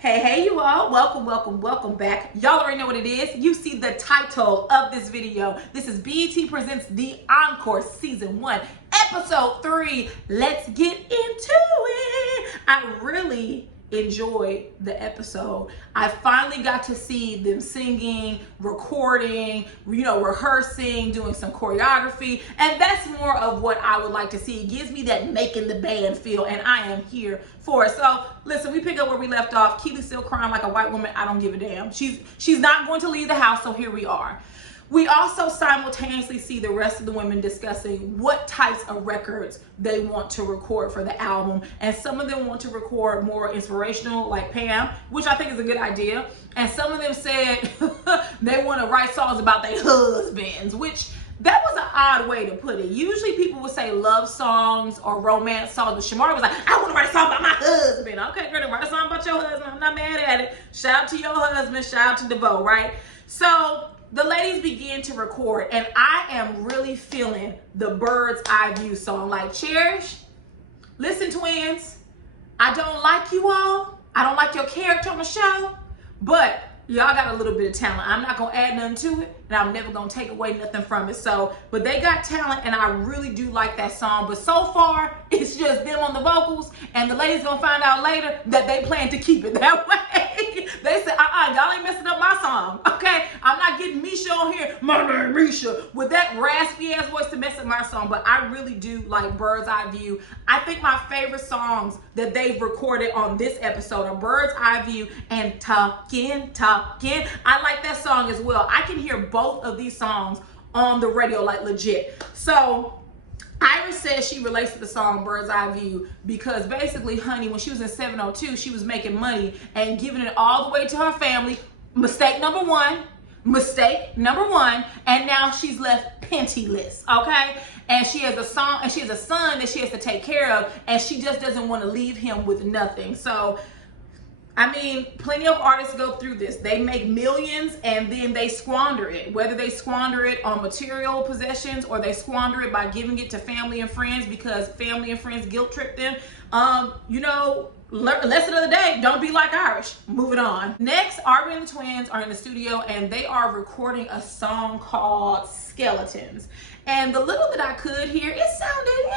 Hey, you all. Welcome back. Y'all already know what it is. You see the title of this video. This is BET Presents the Encore Season 1, Episode 3. Let's get into it. I really enjoyed the episode. I finally got to see them singing, recording, rehearsing, doing some choreography, and that's more of what I would like to see. It gives me that making the band feel, and I am here for it. So listen, we pick up where we left off. Keely's still crying like a white woman. I don't give a damn. She's not going to leave the house, so here we are. We also simultaneously see the rest of the women discussing what types of records they want to record for the album. And some of them want to record more inspirational, like Pam, which I think is a good idea. And some of them said they want to write songs about their husbands, which that was an odd way to put it. Usually people would say love songs or romance songs, but Shamari was like, I want to write a song about my husband. Okay, girl, write a song about your husband. I'm not mad at it. Shout out to your husband. Shout out to DeVoe, right? So the ladies begin to record, and I am really feeling the Bird's Eye View song. Like, Cherish, listen, twins, I don't like you all. I don't like your character on the show, but y'all got a little bit of talent. I'm not gonna add nothing to it, and I'm never gonna take away nothing from it. So, but they got talent, and I really do like that song. But so far, it's just them on the vocals, and the ladies gonna find out later that they plan to keep it that way. They said, y'all ain't messing up my song, okay? I'm not getting Misha on here, my name Misha, with that raspy ass voice to mess up my song. But I really do like Bird's Eye View. I think my favorite songs that they've recorded on this episode are Bird's Eye View and Talkin'. I like that song as well. I can hear both of these songs on the radio, like legit. So Iris says she relates to the song Bird's Eye View because basically, honey, when she was in 702, she was making money and giving it all the way to her family. Mistake number one. And now she's left penniless, okay? And she has a son that she has to take care of, and she just doesn't want to leave him with nothing. So I mean, plenty of artists go through this. They make millions and then they squander it. Whether they squander it on material possessions or they squander it by giving it to family and friends because family and friends guilt trip them. Lesson of the day, don't be like Irish. Moving on. Next, Aubrey and the twins are in the studio and they are recording a song called Skeletons. And the little that I could hear, it sounded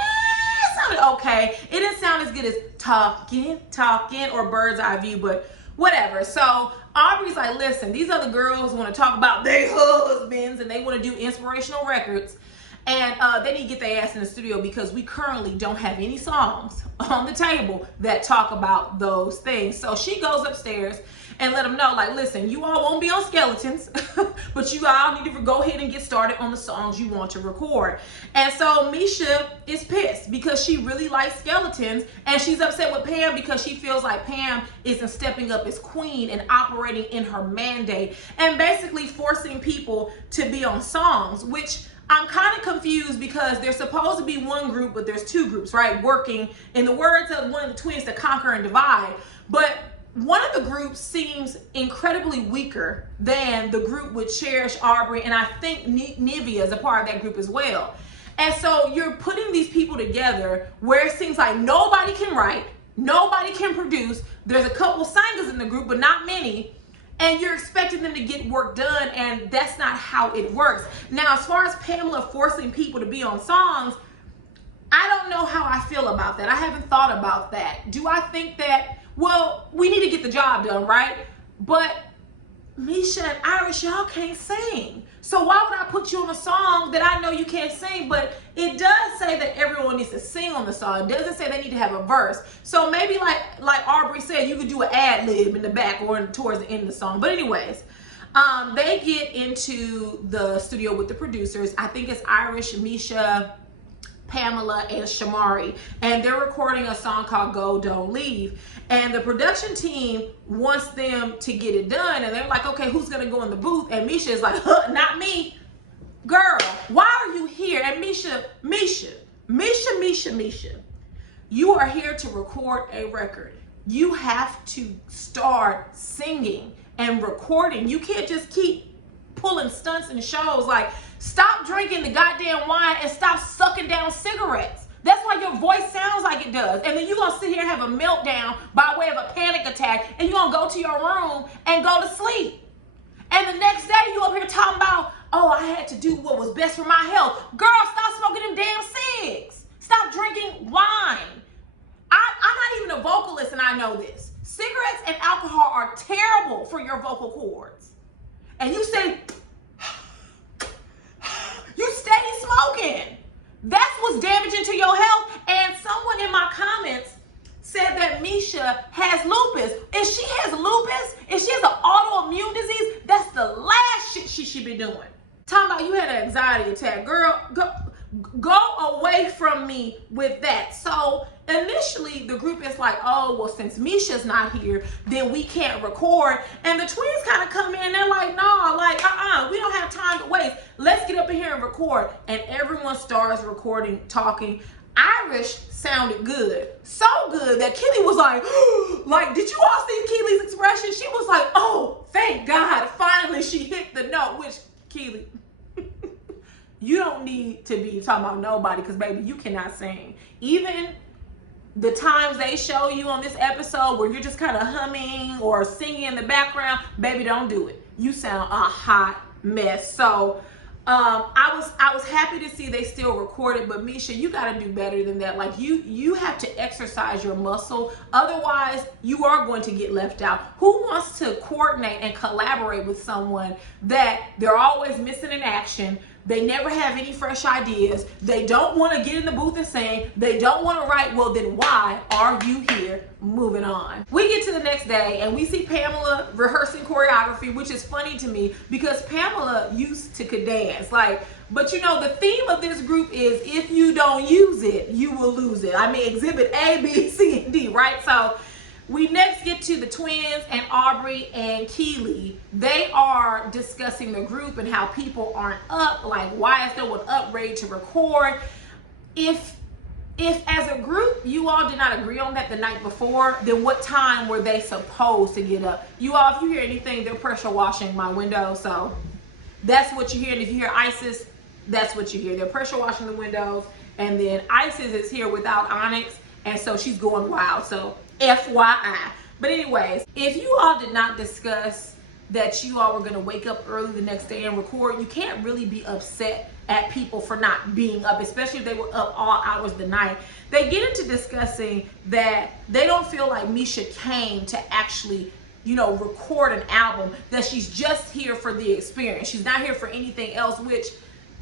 okay. It didn't sound as good as Talkin' or Bird's Eye View, but whatever. So Aubrey's like, listen, these other girls want to talk about their husbands and they want to do inspirational records. And they need to get their ass in the studio because we currently don't have any songs on the table that talk about those things. So she goes upstairs and let them know, like, listen, you all won't be on Skeletons, but you all need to go ahead and get started on the songs you want to record. And so Misha is pissed because she really likes Skeletons, and she's upset with Pam because she feels like Pam isn't stepping up as queen and operating in her mandate and basically forcing people to be on songs, which I'm kind of confused because there's supposed to be one group, but there's two groups, right? Working, in the words of one of the twins, to conquer and divide. But one of the groups seems incredibly weaker than the group with Cherish, Aubrey, and I think Nivea is a part of that group as well. And so you're putting these people together where it seems like nobody can write, nobody can produce. There's a couple singers in the group, but not many. And you're expecting them to get work done, and that's not how it works. Now, as far as Pamela forcing people to be on songs, I don't know how I feel about that. I haven't thought about that. Do I think that, well, we need to get the job done, right? But Misha and Irish, y'all can't sing. So why would I put you on a song that I know you can't sing? But it does say that everyone needs to sing on the song. It doesn't say they need to have a verse. So maybe like Aubrey said, you could do an ad lib in the back or towards the end of the song. But anyways, they get into the studio with the producers. I think it's Irish, Misha, Pamela, and Shamari, and they're recording a song called Go Don't Leave. And the production team wants them to get it done, and they're like, okay, who's gonna go in the booth? And Misha is like, not me. Girl, why are you here? And Misha, you are here to record a record. You have to start singing and recording. You can't just keep pulling stunts and shows. Like, stop drinking the goddamn wine and stop sucking down cigarettes. That's why your voice sounds like it does. And then you're going to sit here and have a meltdown by way of a panic attack, and you're going to go to your room and go to sleep. And the next day you up here talking about, oh, I had to do what was best for my health. Girl, stop smoking them damn cigs. Stop drinking wine. I'm not even a vocalist, and I know this. Cigarettes and alcohol are terrible for your vocal cords. And you say, you steady smoking. That's what's damaging to your health. And someone in my comments said that Misha has lupus. If she has lupus, if she has an autoimmune disease, that's the last shit she should be doing. Talking about you had an anxiety attack. Girl, go away from me with that. So initially the group is like, oh, well, since Misha's not here, then we can't record. And the twins kind of come in and they're like, no, like, we don't have time to waste. Let's get up in here and record. And everyone starts recording, talking. Irish sounded good. So good that Keely was like, did you all see Keely's expression? She was like, oh, thank God. Finally, she hit the note, which, Keely, you don't need to be talking about nobody because, baby, you cannot sing. Even the times they show you on this episode where you're just kind of humming or singing in the background, baby, don't do it. You sound a hot mess. So I was happy to see they still recorded, but Misha, you got to do better than that. Like you have to exercise your muscle. Otherwise, you are going to get left out. Who wants to coordinate and collaborate with someone that they're always missing in action? They never have any fresh ideas. They don't want to get in the booth and sing. They don't want to write. Well, then why are you here? Moving on. We get to the next day and we see Pamela rehearsing choreography, which is funny to me because Pamela used to could dance. But you know, the theme of this group is if you don't use it, you will lose it. I mean, exhibit A, B, C, and D, right? So we next get to the twins and Aubrey and Keely. They are discussing the group and how people aren't up. Like, why is no one up ready to record? If as a group you all did not agree on that the night before, then what time were they supposed to get up? You all, if you hear anything, they're pressure washing my window. So that's what you hear. And if you hear Isis, that's what you hear. They're pressure washing the windows. And then Isis is here without Onyx. And so she's going wild. So FYI. But anyways, if you all did not discuss that you all were going to wake up early the next day and record, you can't really be upset at people for not being up, especially if they were up all hours of the night. They get into discussing that they don't feel like Misha came to actually, you know, record an album, that she's just here for the experience. She's not here for anything else, which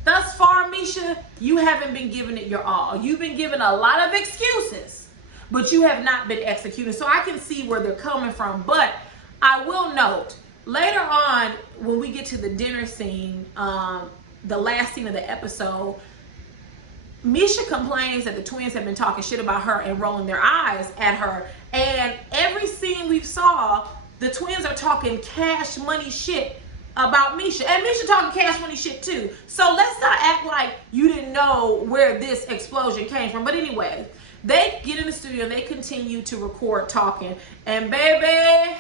thus far, Misha, you haven't been giving it your all. You've been giving a lot of excuses, but you have not been executing. So I can see where they're coming from. But I will note, later on, when we get to the dinner scene, the last scene of the episode, Misha complains that the twins have been talking shit about her and rolling their eyes at her. And every scene we saw, the twins are talking cash money shit about Misha. And Misha talking cash money shit too. So let's not act like you didn't know where this explosion came from. But anyway, they get in the studio and they continue to record talking. And baby,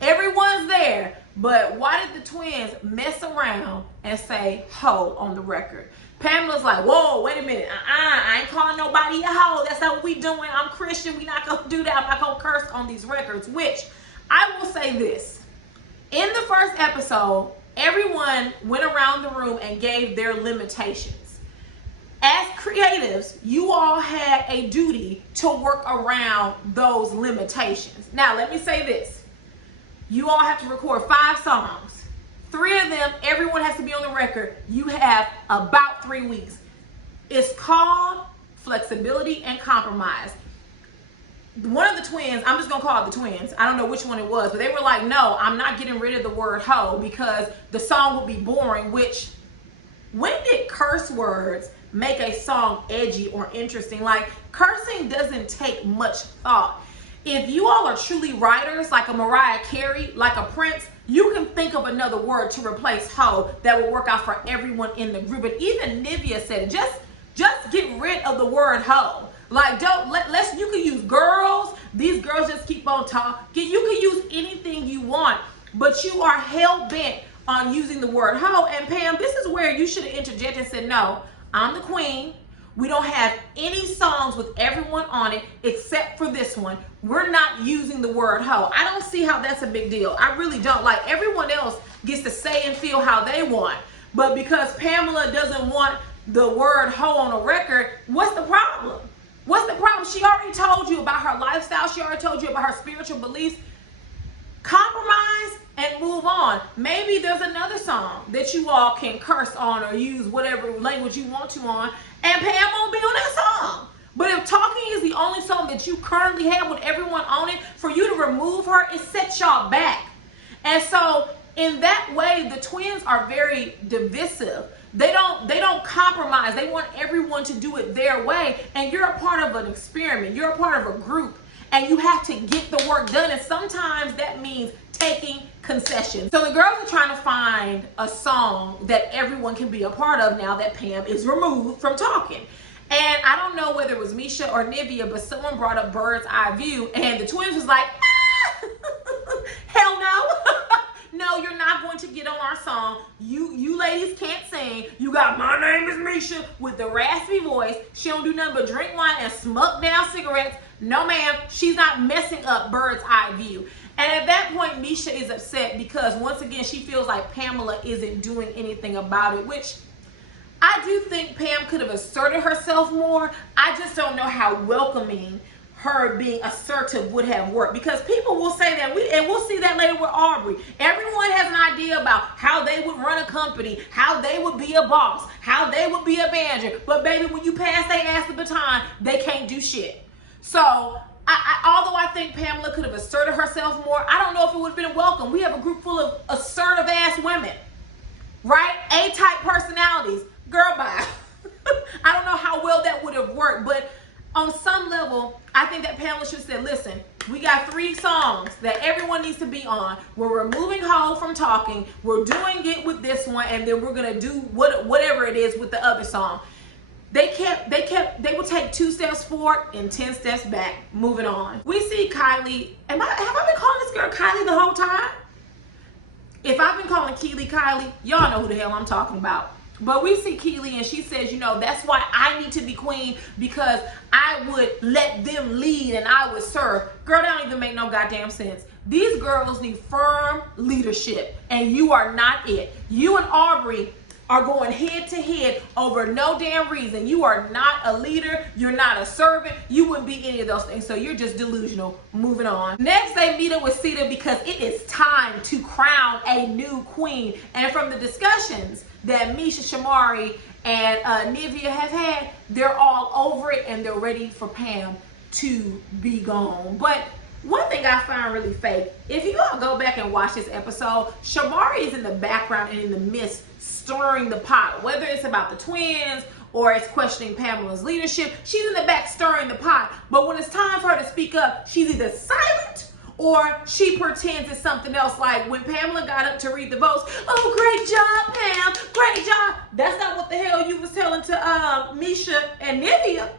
everyone's there. But why did the twins mess around and say hoe on the record? Pamela's like, whoa, wait a minute. I ain't calling nobody a hoe. That's not what we doing. I'm Christian. We not going to do that. I'm not going to curse on these records. Which, I will say this. In the first episode, everyone went around the room and gave their limitations. As creatives, you all had a duty to work around those limitations. Now, let me say this. You all have to record 5 songs. 3 of them, everyone has to be on the record. You have about 3 weeks. It's called flexibility and compromise. One of the twins, I'm just going to call it the twins. I don't know which one it was, but they were like, no, I'm not getting rid of the word hoe because the song would be boring, which, when did curse words make a song edgy or interesting? Like, cursing doesn't take much thought. If you all are truly writers, like a Mariah Carey, like a Prince, you can think of another word to replace hoe that will work out for everyone in the group. And even Nivea said, just get rid of the word hoe. Like, you can use girls. These girls just keep on talking. You can use anything you want, but you are hell-bent on using the word hoe. And Pam, this is where you should have interjected and said, no, I'm the queen. We don't have any songs with everyone on it except for this one. We're not using the word hoe. I don't see how that's a big deal. I really don't. Like, everyone else gets to say and feel how they want. But because Pamela doesn't want the word hoe on a record, what's the problem? What's the problem? She already told you about her lifestyle. She already told you about her spiritual beliefs. Compromise and move on. Maybe there's another song that you all can curse on or use whatever language you want to on, and Pam won't be on that song. But if talking is the only song that you currently have with everyone on it, for you to remove her, it sets y'all back. And so in that way, the twins are very divisive. They don't compromise. They want everyone to do it their way. And you're a part of an experiment. You're a part of a group. And you have to get the work done. And sometimes that means taking concessions. So the girls are trying to find a song that everyone can be a part of now that Pam is removed from talking. And I don't know whether it was Misha or Nivea, but someone brought up Bird's Eye View, and the twins was like, hell no. No, you're not going to get on our song. You ladies can't sing. You got My Name is Misha with the raspy voice. She don't do nothing but drink wine and smoke down cigarettes. No, ma'am, she's not messing up Bird's Eye View. And at that point, Misha is upset because, once again, she feels like Pamela isn't doing anything about it, which I do think Pam could have asserted herself more. I just don't know how welcoming her being assertive would have worked, because people will say that, and we'll see that later with Aubrey. Everyone has an idea about how they would run a company, how they would be a boss, how they would be a manager. But baby, when you pass they ass the baton, they can't do shit. So although I think Pamela could have asserted herself more, I don't know if it would have been welcome. We have a group full of assertive ass women, right? A-type personalities. Girl, bye. I don't know how well that would have worked, but on some level, I think that Pamela should have said, listen, we got 3 songs that everyone needs to be on. We're removing Ho from talking. We're doing it with this one, and then we're going to do whatever it is with the other song. They would take 2 steps forward and 10 steps back. Moving on. We see Kylie. Have I been calling this girl Kylie the whole time? If I've been calling Keely Kylie, y'all know who the hell I'm talking about. But we see Keely, and she says, you know, that's why I need to be queen, because I would let them lead and I would serve. Girl, that don't even make no goddamn sense. These girls need firm leadership, and you are not it. You and Aubrey are going head to head over no damn reason. You are not a leader. You're not a servant. You wouldn't be any of those things. So you're just delusional. Moving on. Next, they meet up with Sita because it is time to crown a new queen. And from the discussions that Misha, Shamari, and Nivea have had, they're all over it and they're ready for Pam to be gone. But one thing I find really fake, if you all go back and watch this episode, Shamari is in the background and in the midst stirring the pot, whether it's about the twins or it's questioning Pamela's leadership. She's in the back stirring the pot, but when it's time for her to speak up, she's either silent or she pretends it's something else. Like when Pamela got up to read the votes, oh, great job, Pam, great job. That's not what the hell you was telling to Misha and Nivea.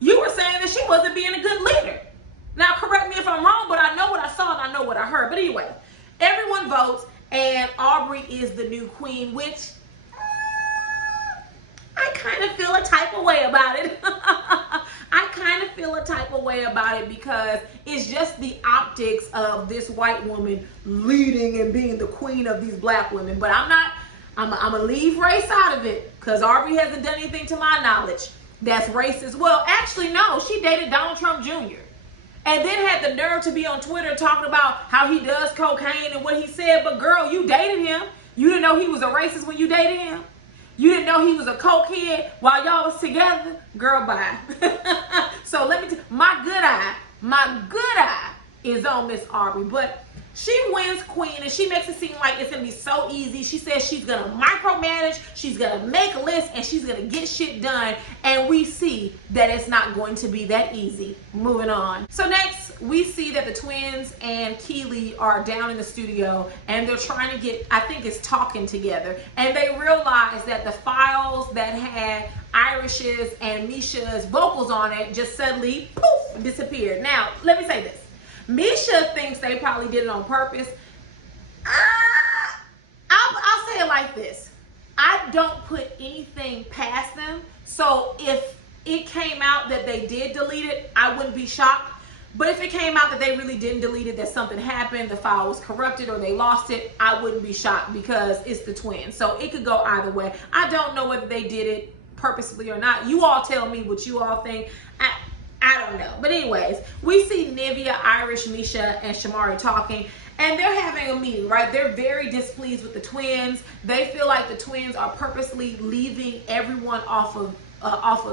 You were saying that she wasn't being a good leader. Now, correct me if I'm wrong, but I know what I saw and I know what I heard. But anyway, everyone votes, and Aubrey is the new queen, which I kind of feel a type of way about it. I kind of feel a type of way about it because it's just the optics of this white woman leading and being the queen of these black women. But I'm going to leave race out of it because Aubrey hasn't done anything to my knowledge that's racist. Well, actually, no. She dated Donald Trump Jr. and then had the nerve to be on Twitter talking about how he does cocaine and what he said. But girl, you dated him. You didn't know he was a racist when you dated him. You didn't know he was a cokehead while y'all was together? Girl, bye. So let me tell you, my good eye is on Miss Aubrey. But she wins queen and she makes it seem like it's going to be so easy. She says she's going to micromanage, she's going to make lists, and she's going to get shit done. And we see that it's not going to be that easy. Moving on. So next, we see that the twins and Keely are down in the studio and they're trying to get, I think it's talking together. And they realize that the files that had Irish's and Misha's vocals on it just suddenly, poof, disappeared. Now, let me say this. Misha thinks they probably did it on purpose. I'll say it like this. I don't put anything past them. So if it came out that they did delete it, I wouldn't be shocked. But if it came out that they really didn't delete it, that something happened, the file was corrupted, or they lost it, I wouldn't be shocked because it's the twins. So it could go either way. I don't know whether they did it purposely or not. You all tell me what you all think. I don't know. But anyways, we see Nivea, Irish, Misha, and Shamari talking, and they're having a meeting, right? They're very displeased with the twins. They feel like the twins are purposely leaving everyone off of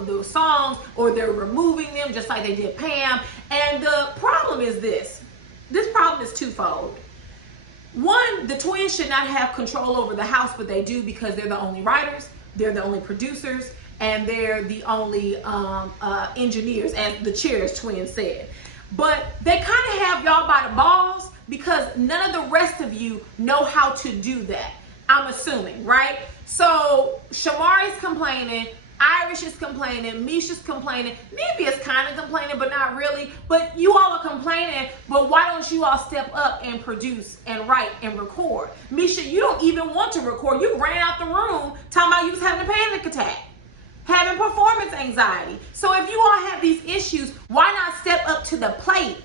those songs, or they're removing them just like they did Pam. And the problem is this problem is twofold. One, the twins should not have control over the house, but they do because they're the only writers, they're the only producers, and they're the only engineers, as the Cheers twins said. But they kind of have y'all by the balls because none of the rest of you know how to do that, I'm assuming, right? So Shamari's complaining, Irish is complaining, Misha's complaining, Nivea's kind of complaining, but not really. But you all are complaining, but why don't you all step up and produce and write and record? Misha, you don't even want to record. You ran out the room talking about you was having a panic attack, having performance anxiety. So if you all have these issues, why not step up to the plate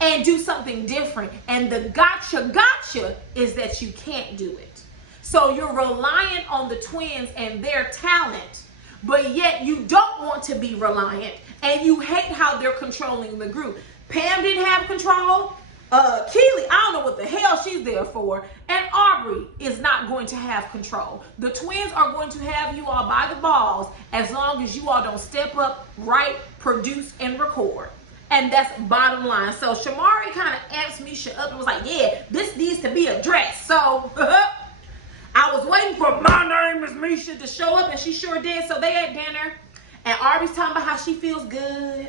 and do something different? And the gotcha is that you can't do it. So you're reliant on the twins and their talent, but yet you don't want to be reliant, and you hate how they're controlling the group. Pam didn't have control. Keely, I don't know what the hell she's there for. And Aubrey is not going to have control. The twins are going to have you all by the balls as long as you all don't step up, write, produce, and record. And that's bottom line. So Shamari kind of amped Misha up and was like, yeah, this needs to be addressed. So I was waiting for my name is Misha to show up, and she sure did. So they at dinner, and Aubrey's talking about how she feels good.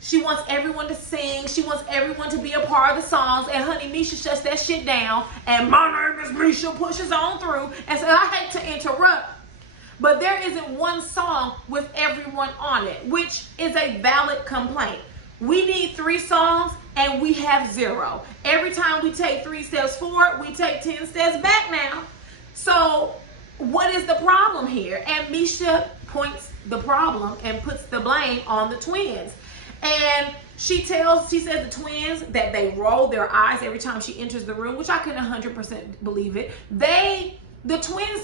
She wants everyone to sing. She wants everyone to be a part of the songs. And honey, Misha shuts that shit down. And my name is Misha pushes on through and says, I hate to interrupt, but there isn't one song with everyone on it, which is a valid complaint. We need 3 songs and we have 0. Every time we take 3 steps forward, we take 10 steps back now. So what is the problem here? And Misha points the problem and puts the blame on the twins. And she says the twins that they roll their eyes every time she enters the room, which I can 100% believe it. The twins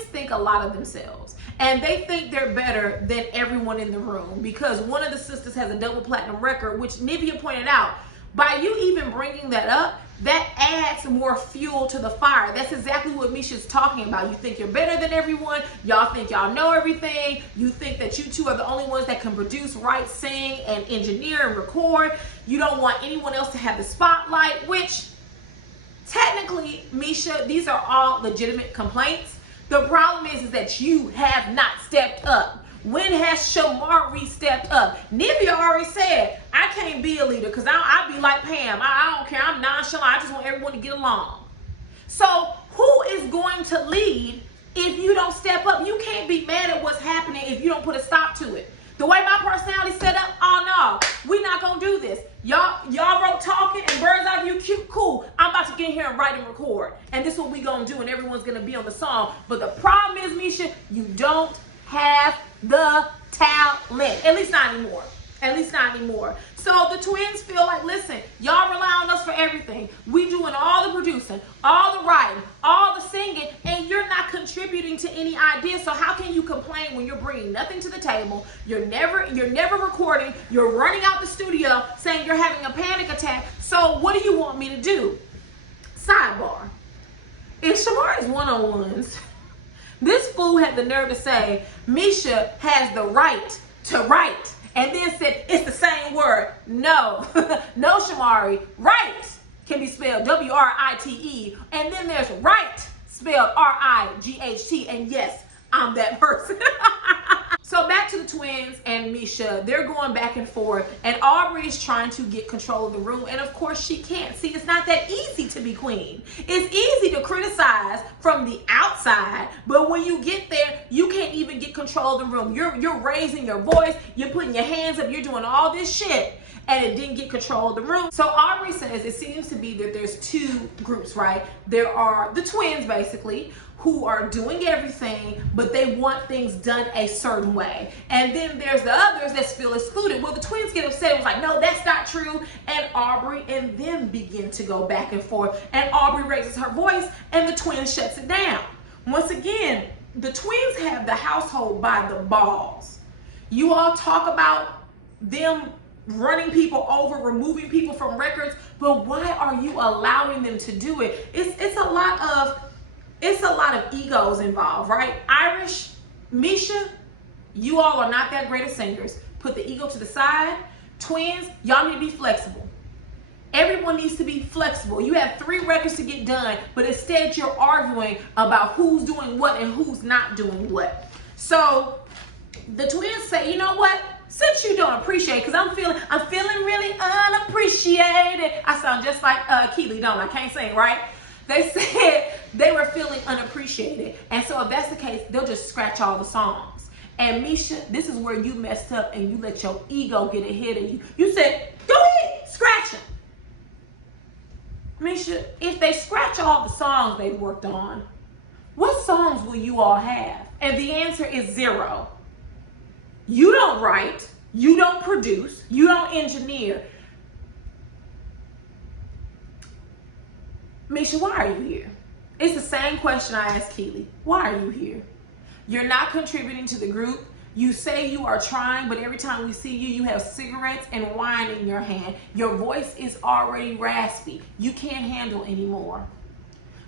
think a lot of themselves, and they think they're better than everyone in the room because one of the sisters has a double platinum record, which Nivea pointed out. By you even bringing that up, that adds more fuel to the fire. That's exactly what Misha's talking about. You think you're better than everyone. Y'all think y'all know everything. You think that you two are the only ones that can produce, write, sing, and engineer and record. You don't want anyone else to have the spotlight, which technically, Misha, these are all legitimate complaints. The problem is that you have not stepped up. When has Shamari stepped up? Nivea already said, I can't be a leader because I be like Pam. I don't care. I'm nonchalant. I just want everyone to get along. So who is going to lead if you don't step up? You can't be mad at what's happening if you don't put a stop to it. The way my personality set up, oh no, we not going to do this. Y'all wrote talking and birds eye view cute, cool. I'm about to get in here and write and record. And this is what we going to do, and everyone's going to be on the song. But the problem is, Misha, you don't have the talent. At least not anymore. At least not anymore. So the twins feel like, listen, y'all rely on us for everything. We doing all the producing, all the writing, all the singing, and you're not contributing to any ideas. So how can you complain when you're bringing nothing to the table? You're never recording. You're running out the studio saying you're having a panic attack. So what do you want me to do? Sidebar. In Shamari's one-on-ones, this fool had the nerve to say Misha has the right to write, and then said it's the same word. No, no, Shamari. Right can be spelled W-R-I-T-E, and then there's right spelled R-I-G-H-T, and yes, I'm that person. So back to the twins and Misha. They're going back and forth, and Aubrey is trying to get control of the room, and of course she can't. See, it's not that easy to be queen. It's easy to criticize from the outside, but when you get there, you can't even get control of the room. You're raising your voice, you're putting your hands up, you're doing all this shit, and it didn't get control of the room. So Aubrey says it seems to be that there's two groups, right? There are the twins, basically, who are doing everything, but they want things done a certain way. And then there's the others that feel excluded. Well, the twins get upset. It was like, no, that's not true. And Aubrey and them begin to go back and forth. And Aubrey raises her voice, and the twins shuts it down. Once again, the twins have the household by the balls. You all talk about them running people over, removing people from records, but why are you allowing them to do it? It's a lot of egos involved, right? Irish, Misha, you all are not that great of singers. Put the ego to the side. Twins, y'all need to be flexible. Everyone needs to be flexible. You have 3 records to get done, but instead you're arguing about who's doing what and who's not doing what. So the twins say, you know what? Since you don't appreciate, because I'm feeling really unappreciated. I sound just like Keely, don't I? Can't sing, right? They said they were feeling unappreciated. And so if that's the case, they'll just scratch all the songs. And Misha, this is where you messed up and you let your ego get ahead of you. You said, go ahead, scratch them. Misha, if they scratch all the songs they've worked on, what songs will you all have? And the answer is 0. You don't write, you don't produce, you don't engineer. Misha, why are you here? It's the same question I asked Keely. Why are you here? You're not contributing to the group. You say you are trying, but every time we see you, you have cigarettes and wine in your hand. Your voice is already raspy. You can't handle anymore.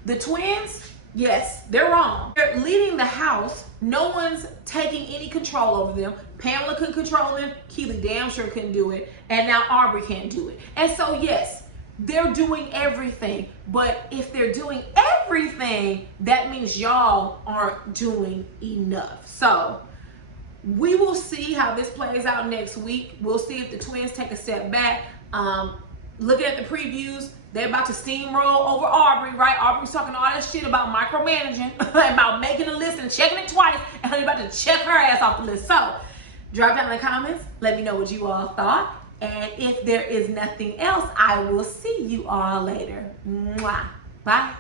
The twins, yes, they're wrong. They're leading the house. No one's taking any control over them. Pamela couldn't control them. Keely damn sure couldn't do it. And now Aubrey can't do it. And so, yes, they're doing everything. But if they're doing everything, that means y'all aren't doing enough. So we will see how this plays out next week. We'll see if the twins take a step back. Looking at the previews, they're about to steamroll over Aubrey, right? Aubrey's talking all that shit about micromanaging, about making a list and checking it twice, and they're about to check her ass off the list. So drop down in the comments. Let me know what you all thought. And if there is nothing else, I will see you all later. Mwah. Bye.